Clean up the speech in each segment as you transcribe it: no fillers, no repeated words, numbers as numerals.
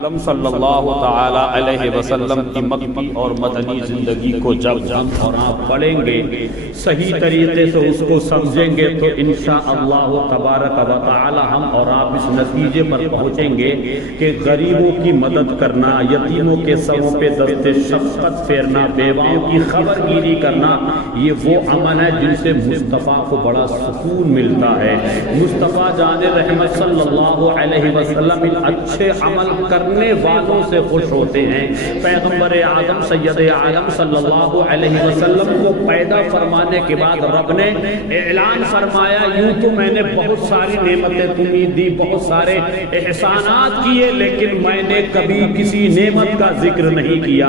صلی اللہ تعالی علیہ وسلم کی مکی اور مدنی زندگی کو جب ہم اور آپ پڑھیں گے، صحیح طریقے سے اس کو سمجھیں گے تو انشاءاللہ تبارک و تعالی ہم اور آپ اس نتیجے پر پہنچیں گے کہ غریبوں کی مدد کرنا، یتیموں کے سروں پہ دست شفقت پھیرنا، بیواؤں کی خبرگیری کرنا، یہ وہ عمل ہے جن سے مصطفیٰ کو بڑا سکون ملتا ہے۔ مصطفیٰ جان رحمت صلی اللہ علیہ وسلم ان اچھے عمل کرنے والوں سے خوش ہوتے ہیں۔ پیغمبر اعظم سید عالم صلی اللہ علیہ وسلم کو پیدا فرمانے کے بعد رب نے اعلان فرمایا، یوں تو میں نے بہت ساری نعمتیں تمہیں دی، بہت سارے احسانات کیے، لیکن میں نے کبھی کسی نعمت کا ذکر نہیں کیا،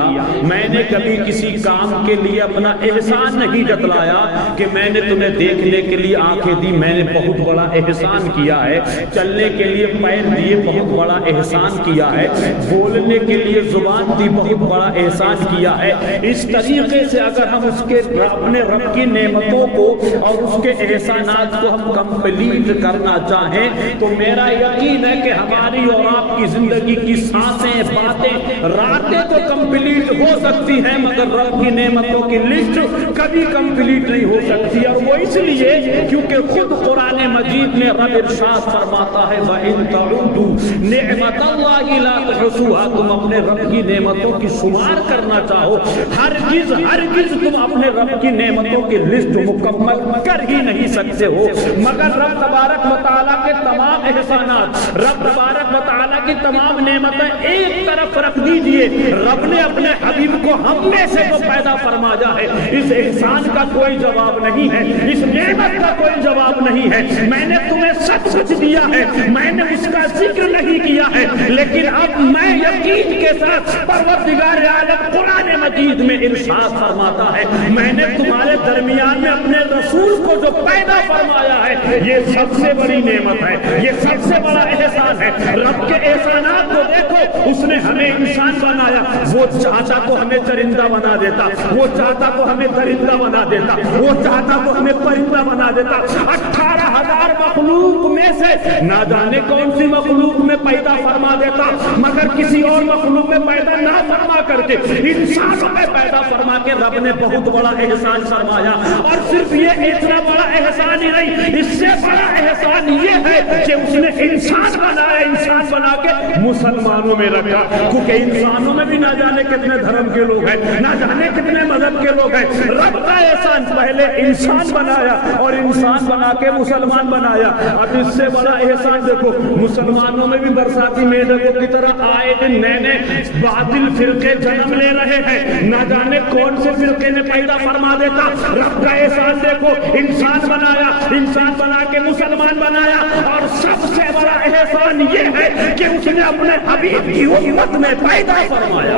میں نے کبھی کسی کام کے لیے اپنا احسان نہیں جتلایا کہ میں نے تمہیں دیکھنے کے لیے آنکھیں دی، میں نے بہت بڑا احسان کیا ہے، چلنے کے لیے پیر دیے، بہت بڑا احسان کیا ہے، بولنے کے لیے زبان دی، بہت بڑا احسان کیا ہے۔ اس طریقے سے اگر ہم اس کے اپنے رب کی نعمتوں کو اور اس کے احسانات کو ہم کمپلیٹ کرنا چاہیں تو میرا یقین ہے کہ ہماری اور آپ کی زندگی کی سانسیں، باتیں، راتیں تو کمپلیٹ ہو سکتی ہیں، مگر رب کی نعمتوں کی لسٹ کبھی کمپلیٹ نہیں ہو سکتی، اور وہ اس لیے کیونکہ خود قرآن مجید میں رب ارشاد فرماتا ہے وَإِن تَعُودُوا نِعْمَتَ اللَّهِ لَا تُحْصُوهَا، تم اپنے رب کی نعمتوں کی شمار کرنا چاہو، ہرگز تم اپنے رب کی نعمتوں کی لسٹ مکمل کر ہی نہیں سکتے ہو، مگر رب تبارک و تعالیٰ کے تمام احسانات، رب تبارک و تعالیٰ کی تمام نعمتیں ایک طرف رکھ دیجئے، رب نے اپنے حبیب کو ہم میں سے جو پیدا فرمایا ہے، اس احسان کا کوئی جواب نہیں ہے، اس نعمت کا کوئی جواب نہیں ہے، میں نے تمہیں سچ سچ دیا ہے، میں نے اس کا ذکر نہیں کیا ہے، لیکن اب میں یقین کے ساتھ پروردگار عالم قرآن مجید میں ارشاد فرماتا ہے میں نے تمہارے درمیان میں اپنے رسول کو جو پیدا فرمایا ہے، یہ سب سے بڑی نعمت ہے، یہ سب سے بڑا احسان ہے۔ رب کے احسانات کو دیکھو، اس نے ہمیں انسان بنایا، وہ چاہتا تو ہمیں چرندہ بنا دیتا، وہ چاہتا تو ہمیں درندہ بنا دیتا، وہ چاہتا تو ہمیں پرندہ بنا دیتا، 18,000 مخلوق میں سے نہ جانے کون سی مخلوق میں پیدا فرما دیتا، مگر کسی اور مخلوق میں پیدا نہ فرما کر کے انسانوں میں پیدا فرما کے رب نے بہت بڑا احسان فرمایا۔ اور صرف یہ اتنا بڑا احسان ہی نہیں، اس سے بڑا احسان یہ ہے کہ اس نے انسان بنایا، انسان بنا کے مسلمانوں میں رکھا، کیونکہ انسانوں میں بھی نہ جانے کتنے دھرم کے لوگ ہیں، نہ جانے کتنے مذہب کے لوگ ہیں، رب کا احسان پہلے انسان بنایا اور انسان بنا کے مسلمان بنایا۔ اب اس سے بڑا احسان دیکھو، مسلمانوں میں بھی برساتی میڈکوں کی طرح آئے دن نئے نئے باطل فرقے جنم لے رہے ہیں، نہ جانے کون سے فرقے نے پیدا فرما دیتا۔ رب کا احسان دیکھو، انسان بنایا، انسان بنا کے مسلمان بنایا، اور سب سے بڑا احسان یہ ہے کہ اس نے اپنے حبیب کی امت میں پیدا فرمایا۔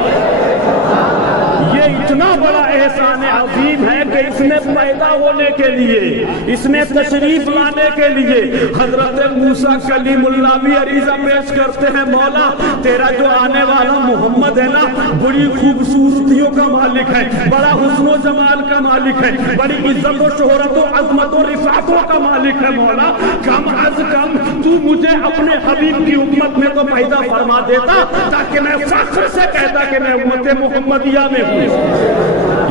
یہ اتنا بڑا احسان عظیم ہے کہ اس نے پیدا ہونے کے لیے، اس نے تشریف لانے کے لیے حضرت موسیٰ کلیم اللہ بھی عریضہ پیش کرتے ہیں، مولا تیرا جو آنے والا محمد ہے نا، بڑی خوبصورتیوں کا مالک ہے، بڑا حسن و جمال کا مالک ہے، بڑی عزت و شہرت و عظمت و رفعتوں کا مالک ہے، مولا کم از کم تو مجھے اپنے حبیب کی امت میں تو پیدا فرما دیتا تاکہ میں فخر سے کہتا کہ میں امت محمدیہ میں ہوں۔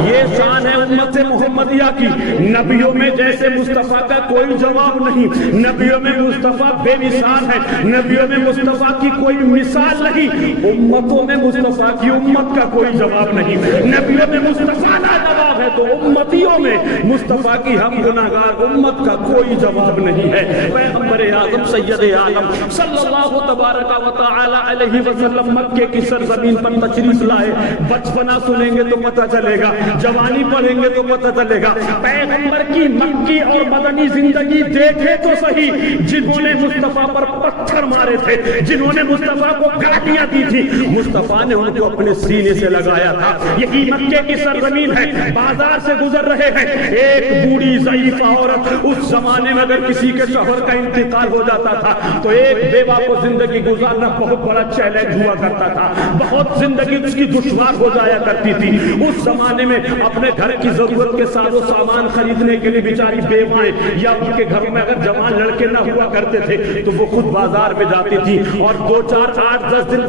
یہ شان ہے امت محمدیہ کی، نبیوں میں جیسے مصطفیٰ کا کوئی جواب نہیں، نبیوں میں مصطفیٰ بے مثال ہے، نبیوں میں مصطفیٰ کی کوئی مثال نہیں، امتوں میں مصطفیٰ کی امت کا کوئی جواب نہیں، نبیوں میں مصطفیٰ کا جواب ہے تو امتیوں میں مصطفیٰ کی ہم گناہگار امت کا کوئی جواب نہیں ہے۔ پیغمبر اعظم سید عالم صلی اللہ تبارک و تعالی علیہ وسلم مکے کی سرزمین پر تشریف لائے، بچپنا سنیں گے تو پتہ چلے گا، جوانی پڑھیں گے تو پتہ چلے گا، پیغمبر کی مکی اور مدنی زندگی دیکھے تو صحیح، جنہوں نے مصطفیٰ پر پتھر مارے تھے، جنہوں نے مصطفیٰ کو گالیاں دی تھی، مصطفیٰ نے ان کو اپنے سینے سے لگایا تھا۔ یہی مکے کی سرزمین ہے، بازار سے گزر رہے ہیں، ایک بوڑھی ضعیف عورت، اس زمانے میں اگر کسی کے شوہر کا انتقال ہو جاتا تھا تو ایک بیوہ کو زندگی گزارنا بہت بڑا چیلنج ہوا کرتا تھا، بہت زندگی اس کی دشوار ہو جایا کرتی تھی۔ اس زمانے میں اپنے گھر کی ضرورت کے ساتھ وہ سامان خریدنے کے لیے بیچاری بیوائیں یا ان کے گھر میں اگر جوان لڑکے نہ ہوا کرتے تھے تو وہ خود بازار میں جاتی تھی اور 2 4 8 10 دن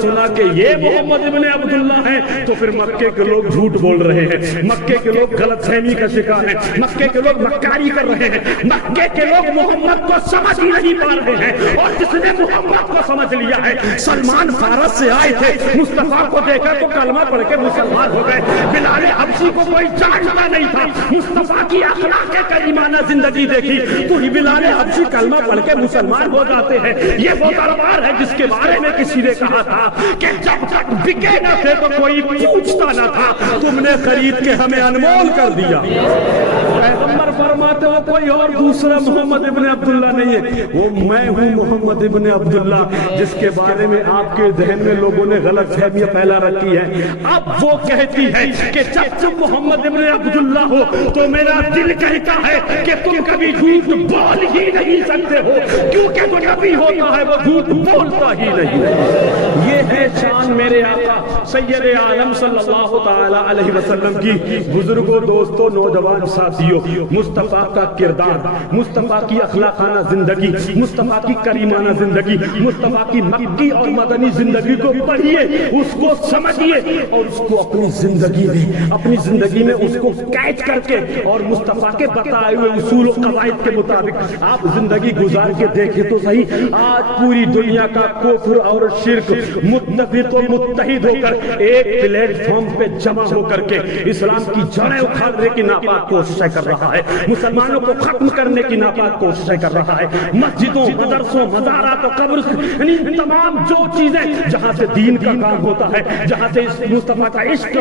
سنا کہ یہ محمد ابن عبداللہ ہیں تو پھر مکے کے لوگ جھوٹ بول رہے ہیں، مکے کے لوگ غلط فہمی کا شکار ہیں، مکے کے لوگ مکاری کر رہے ہیں، مکے کے لوگ محمد کو سمجھ ہی نہیں پا رہے ہیں، اور جس نے محمد کو سمجھ لیا ہے، سلمان فارس سے آئے تھے، مصطفیٰ کو دیکھا تو کلمہ پڑھ کے مسلمان ہو گئے، بلال حبشی کو کوئی جانتا نہیں تھا، مصطفیٰ کی اخلاق کریمانہ زندگی دیکھی تو ہی بلال حبشی کلمہ پڑھ کے مسلمان ہو جاتے ہیں۔ یہ وہ دربار ہے جس کے بارے میں کسی نے کہا تھا کہ جب تک بکے نہ تھے تو کوئی پوچھتا نہ تھا، تم نے خرید کے ہمیں انمول کر دیا۔ پیغمبر فرماتے ہو کوئی اور دوسرا محمد ابن عبداللہ نہیں ہے، وہ میں ہوں محمد ابن عبداللہ جس کے بارے میں آپ کے ذہن میں لوگوں نے غلط فہمیاں پھیلا رکھی ہے۔ اب وہ کہتی ہے کہ جب تم محمد ابن عبداللہ ہو تو میرا دل کہتا ہے کہ تم کبھی جھوٹ بول ہی نہیں سکتے ہو، کیونکہ جو نبی ہوتا ہے وہ جھوٹ بولتا ہی نہیں۔ یہ ہے شان میرے آقا سید عالم صلی اللہ تعالی علیہ وسلم کی۔ بزرگوں، دوستوں، نوجوان ساتھیوں، مصطفیٰ کا کردار، مصطفیٰ کی اخلاقانہ زندگی، مصطفیٰ کی کریمانہ زندگی، مصطفیٰ کی مکی اور مدنی زندگی کو پڑھیے، اس کو سمجھیے اور اس کو اپنی زندگی میں اس کو کیچ کر کے اور مصطفیٰ کے بتائے ہوئے اصول و قواعد کے مطابق آپ زندگی گزار کے دیکھیں تو صحیح۔ آج پوری دنیا کا کفر اور شرک متفق و متحد ہو کر ایک پلیٹ فارم پہ جمع ہو کر کے اسلام کی جڑیں اکھاڑنے کی ناپاک کوششیں کر رہا ہے، مسلمانوں کو ختم کرنے کی ناپاک کوششیں کر رہا ہے۔ مسجدوں، مدرسوں، مزارات و قبر، یعنی تمام جو چیزیں جہاں سے دین کا کام ہوتا ہے، جہاں سے مصطفیٰ کا عشق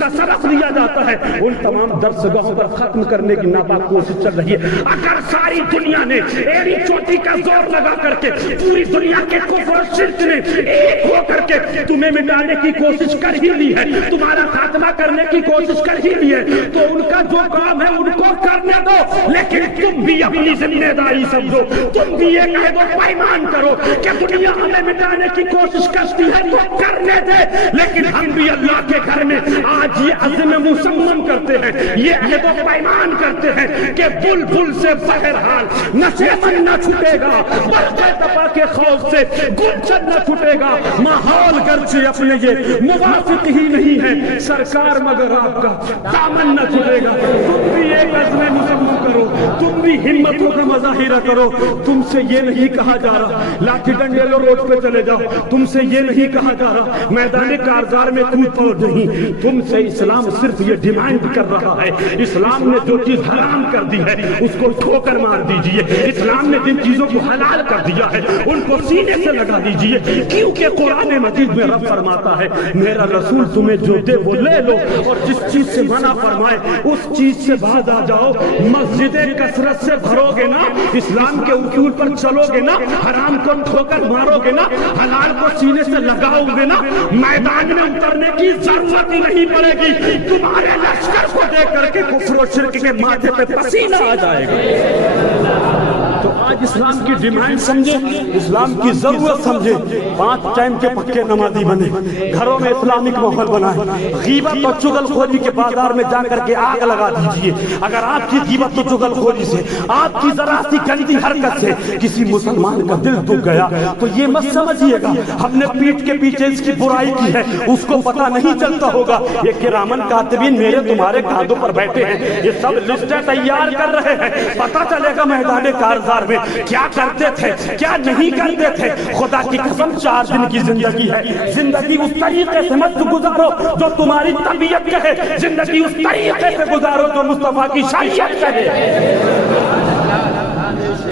کا سبق لیا جاتا ہے، ان تمام درسگاہوں پر ختم کرنے کی ناپاک کوشش چل رہی ہے۔ اگر ساری دنیا نے ایڑی چوٹی کا زور لگا کر کے پوری دنیا کے کفر و شرک نے ایک ہو کر کے تمہیں مٹانے کی کوشش کر ہی لی ہے، تمہارا خاتمہ کرنے کی کوشش کر ہی لی ہے، تو ان کا جو کام ہے ان کو کرنے دو، لیکن تم بھی اپنی ذمہ داری سمجھو، تم بھی یہ کہہ دو، پیمان کرو کہ دنیا ہمیں مٹانے کی کوشش کرتی ہے تو کرنے دے، لیکن ہم بھی اللہ کے گھر میں آج یہ عزم مصمم کرتے ہیں، یہ عہد و پیمان کرتے ہیں کہ بلبل سے بہرحال نشیمن نہ چھٹے گا، برقع تپا کے خوف سے گلشن نہ چھٹے گا، ماحول گرچہ اپنے یہ موافق ہی نہیں ہے، سرکار مگر آپ کا دامن نہ چھٹے گا۔ تم بھی ایک عزم مصمم کرو، تم بھی ہمتوں کا مظاہرہ کرو، تم سے یہ نہیں کہا جا رہا لاٹھی ڈنڈے لو روڈ پہ چلے جاؤ، تم سے یہ نہیں کہا جا رہا میدان کارزار میں کود پڑو نہیں، تم سے اسلام صرف یہ ڈیمانڈ کر رہا ہے، اسلام نے جو چیز حرام کر دی ہے اس کو ٹھوکر مار دیجئے، اسلام نے جن چیزوں کو حلال کر دیا ہے ان کو سینے سے لگا دیجئے، کیونکہ قرآن مجید میں رب فرماتا ہے میرا رسول تمہیں جو دے وہ لے لو، اور جس چیز سے منع فرمائے اس چیز سے باز آ جاؤ۔ مسجدیں کثرت سے بھرو گے نا، اسلام کے اصول پر چلو گے نا، حرام کو ٹھوکر مارو گے نا، حلال کو سینے سے لگاؤ گے نا، میدان میں اترنے کی ضرورت ہی نہیں پڑے گی، تمہارے لشکر کو دیکھ کر کے کفر و شرک کے ماتھے پہ پسینہ آ جائے گا۔ تو آج اسلام کی ڈیمانڈ سمجھے، اسلام کی ضرورت سمجھے، 5 ٹائم کے پکے نمازی بنے، گھروں میں اسلامک ماحول بنائے، غیبت اور چغل خوری کے بازار میں جا کر کے آگ لگا دیجئے۔ اگر آپ کی غیبت اور چغل خوری سے، آپ کی ذرا سی گندی حرکت سے کسی مسلمان کا دل دکھ گیا تو یہ مت سمجھیے گا ہم نے پیٹھ کے پیچھے اس کی برائی کی ہے، اس کو پتہ نہیں چلتا ہوگا۔ یہ کرامن کاتبین میرے تمہارے کاندھوں پر بیٹھے ہیں، یہ سب لسٹیں تیار کر رہے ہیں، پتہ چلے گا میدان کارزار میں کیا کرتے تھے کیا نہیں کرتے تھے۔ خدا کی قسم 4 دن کی زندگی ہے، زندگی اس طریقے سے مت گزارو جو تمہاری طبیعت کہے، زندگی اس طریقے سے گزارو جو مصطفیٰ کی شریعت کہے۔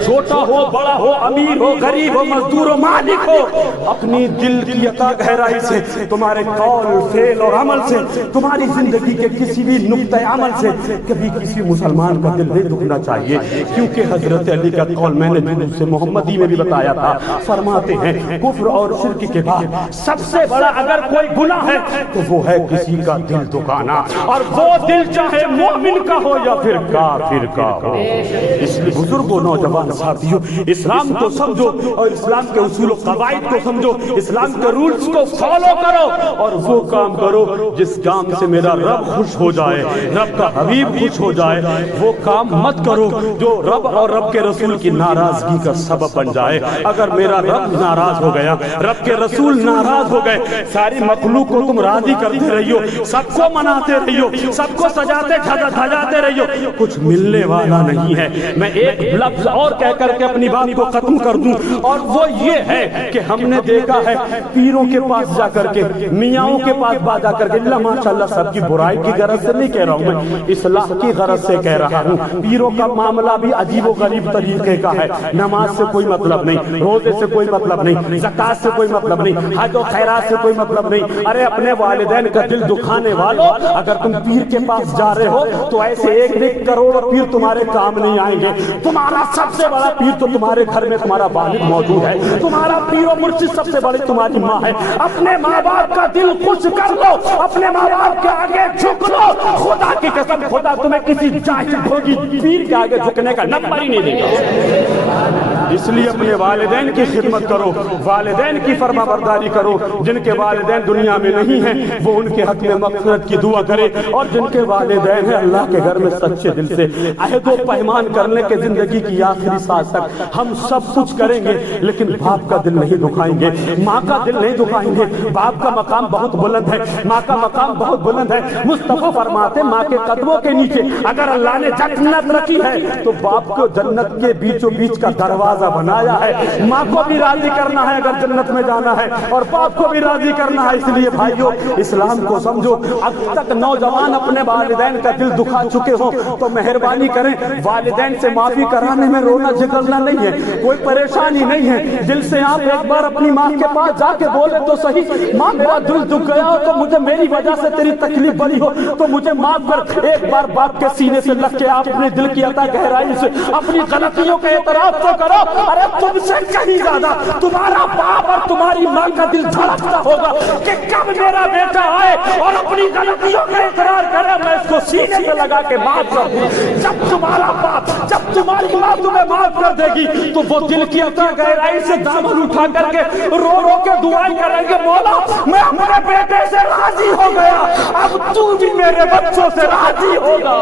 چھوٹا ہو بڑا ہو امیر ہو غریب ہو مزدور ہو مالک ہو، اپنی دل کی عطا گہرائی سے تمہارے قول فعل اور عمل سے، تمہاری زندگی کے کسی بھی نقطہ عمل سے کبھی کسی مسلمان کا دل نہیں دکھنا چاہیے، کیونکہ حضرت علی کا قول میں نے جلوس محمدی میں بھی بتایا تھا، فرماتے ہیں کفر اور شرک کے بعد سب سے بڑا اگر کوئی گناہ ہے تو وہ ہے کسی کا دل دکھانا، اور وہ دل چاہے مومن کا ہو یا پھر کافر کا ہو۔ اس لیے بزرگوں نوجوان نوجوان ساتھیوں، اسلام کو سمجھو اور اسلام کے اصول و قواعد کو سمجھو، اسلام کے رولز کو فالو کرو اور وہ کام کرو جس کام سے میرا رب خوش ہو جائے، رب کا حبیب خوش ہو جائے۔ وہ کام مت کرو جو رب اور رب کے رسول کی ناراضگی کا سبب بن جائے۔ اگر میرا رب ناراض ہو گیا، رب کے رسول ناراض ہو گئے، ساری مخلوق کو تم راضی کرتے رہی ہو، سب کو مناتے رہی ہو، سب کو سجاتے دھجاتے رہی ہو، کچھ ملنے والا نہیں ہے۔ میں ایک لفظ اور کہہ کر کے اپنی بات کو ختم کر دوں، اور وہ یہ ہے کہ ہم نے دیکھا ہے پیروں کے پاس جا کر کے، میاں کے پاس جا کر کے، اللہ ماشاءاللہ سب کی برائی کی غرض سے نہیں کہہ رہا ہوں، میں اصلاح کی غرض سے کہہ رہا ہوں۔ پیروں کا معاملہ بھی عجیب و غریب طریقے کا ہے، نماز سے کوئی مطلب نہیں، روزے سے کوئی مطلب نہیں، زکات سے کوئی مطلب نہیں، حج و خیرات سے کوئی مطلب نہیں۔ ارے اپنے والدین کا دل دکھانے والوں، اگر تم پیر کے پاس جا رہے ہو تو ایسے ایک کروڑ پیر تمہارے کام نہیں آئیں گے۔ تمہارا سب سے بڑا پیر تو تمہارے گھر میں تمہارا والد موجود ہے، تمہارا پیر و مرشد سب سے بڑی تمہاری ماں ہے۔ اپنے ماں باپ کا دل خوش کر لو، اپنے ماں باپ کے آگے جھک لو، خدا کی قسم خدا تمہیں کسی جاہل ہوگی پیر کے آگے جھکنے کا نمبر ہی نہیں دے گا۔ اس لیے اپنے والدین کی خدمت کرو، والدین کی فرما برداری کرو۔ جن کے والدین دنیا میں نہیں ہیں وہ ان کے حق میں مغفرت کی دعا کرے، اور جن کے والدین ہیں اللہ کے گھر میں سچے دل سے عہد و پیمان کرنے کے زندگی کی آخری سانس تک ہم سب کچھ کریں گے، لیکن باپ کا دل نہیں دکھائیں گے، ماں کا دل نہیں دکھائیں گے۔ باپ کا مقام بہت بلند ہے، ماں کا مقام بہت بلند ہے۔ مصطفیٰ فرماتے ماں کے قدموں کے نیچے اگر اللہ نے جنت رکھی ہے تو باپ کو جنت کے بیچوں بیچ کا دروازہ بنایا ہے۔ ماں کو بھی راضی کرنا ہے اگر جنت میں جانا ہے، اور باپ کو بھی راضی کرنا ہے۔ اس لیے بھائیو اسلام کو سمجھو۔ اب تک نوجوان اپنے والدین کا دل دکھا چکے ہو تو مہربانی کریں، والدین سے معافی کرانے میں رونا جھگڑنا نہیں ہے، کوئی پریشانی نہیں ہے۔ دل سے آپ ایک بار اپنی ماں کے پاس جا کے بولے تو صحیح، ماں میرا دل دکھ گیا ہو تو مجھے میری وجہ سے تیری تکلیف بڑی ہو تو مجھے معاف کر۔ ایک بار باپ کے سینے سے لگ کے آپ اپنے دل کی عطا گہرائی سے اپنی غلطیوں کے اعتراف تو کرو۔ ارے تم سے کہیں زیادہ تمہارا باپ اور تمہاری ماں کا دل دھڑکتا ہوگا کہ کب میرا بیٹا آئے اور اپنی غلطیوں کا اقرار کرے، میں اس کو سینے سے لگا کے معاف کر دوں۔ جب تمہارا باپ، جب تمہاری ماں تمہیں معاف کر دے گی تو وہ دل کی عطا گہرائی سے دامن اٹھا کر کے رو رو کے دعائیں کریں گے، مولا میں اپنے بیٹے سے راضی ہو گیا، اب تو بھی میرے بچوں سے راضی ہوگا۔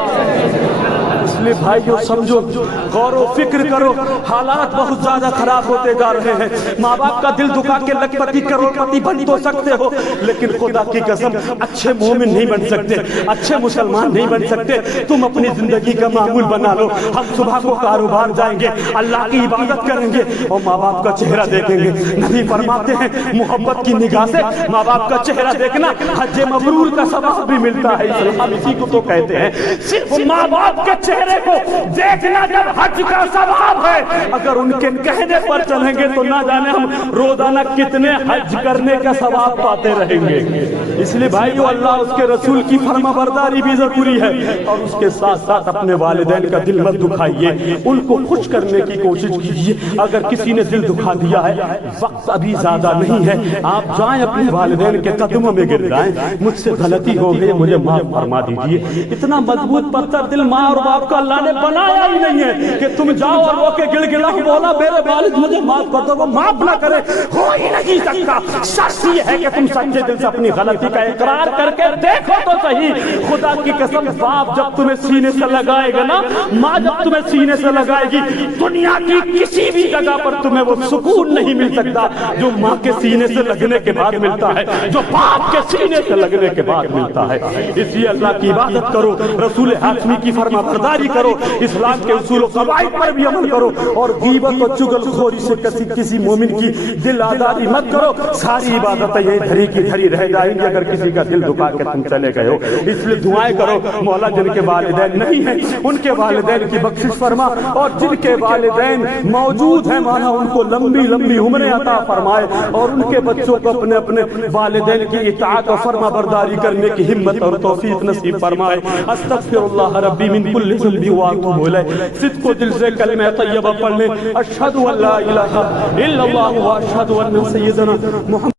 اس لیے بھائیو سمجھو، غور و فکر کرو، حالات بہت زیادہ خراب ہوتے جا رہے ہیں۔ ماں باپ کا دل دکھا کے لکھپتی کروڑپتی بن تو سکتے ہو، لیکن خدا کی قسم اچھے مومن نہیں بن سکتے، اچھے مسلمان نہیں بن سکتے۔ تم اپنی زندگی کا معمول بنا لو۔ ہم صبح کو کاروبار جائیں گے، اللہ کی عبادت کریں گے اور ماں باپ کا چہرہ دیکھیں گے۔ نبی فرماتے ہیں محبت کی نگاہ سے ماں باپ کا چہرہ دیکھنا حج مبرور کا ثواب بھی ملتا ہے۔ اسلام اسی کو تو کہتے ہیں، صرف ماں باپ کے چہرے کو دیکھنا جب حج کا ثواب ہے، اگر ان کے کہنے پر چلیں گے تو نہ جانے ہم روزانہ کتنے حج کرنے کا ثواب پاتے رہیں گے۔ اس لیے بھائیو اللہ اس کے رسول کی فرما برداری بھی ضروری ہے، اور اس کے ساتھ ساتھ اپنے والدین کا دل مت دکھائیے، ان کو خوش کرنے کی کوشش کیجیے۔ اگر کسی نے دل دکھا دیا ہے، وقت ابھی زیادہ نہیں ہے، آپ جائیں اپنے والدین کے قدموں میں گر جائیں، مجھ سے غلطی ہو گئی مجھے معاف فرما دیجیے۔ اتنا مضبوط پتھر دل ماں اور باپ کا اللہ نے بنایا ہی نہیں ہے کہ تم جاؤ اور وہ کے گڑ گڑاؤ بولا میرے والد مجھے معاف کر دو، وہ معاف نہ کرے، ہو ہی نہیں سکتا۔ شرط یہ ہے کہ تم سچے دل سے اپنی غلطی کا اقرار کر کے دیکھو تو صحیح۔ خدا کی قسم باپ جب تمہیں سینے سے لگائے گا نا، ماں جب تمہیں سینے سے لگائے گی، دنیا کی کسی بھی جگہ پر تمہیں وہ سکون نہیں مل سکتا جو ماں کے سینے سے لگنے کے بعد ملتا ہے، جو باپ کے سینے سے لگنے کے بعد ملتا ہے۔ اس لیے اللہ کی عبادت کرو، رسول ہاشمی کی فرما برداری کرو، اسلام کے اصول و قواعد پر بھی عمل کرو، اور غیبت و چغل خوری سے کسی مومن کی دل آزاری مت کرو۔ ساری عبادتیں یہ دھری کی دھری رہ جائیں گی اگر کسی کا دل دکھا کے تم چلے گئے ہو۔ اس لیے دعائیں کرو مولا جن کے والدین نہیں ہیں ان کے والدین کی بخشش فرما، اور جن کے والدین موجود ہیں مولا ان کو لمبی لمبی عمریں عطا فرمائے، اور ان کے بچوں کو اپنے اپنے والدین کی اطاعت و فرما برداری کرنے کی ہمت اور توفیق نصیب فرمائے۔ استغفر اللہ ربی من کل ذنب واتوب الیہ۔ صدق و دل سے کلمہ طیبہ پڑھ لیں، اشہد ان لا الہ الا اللہ واشہد ان سیدنا محمد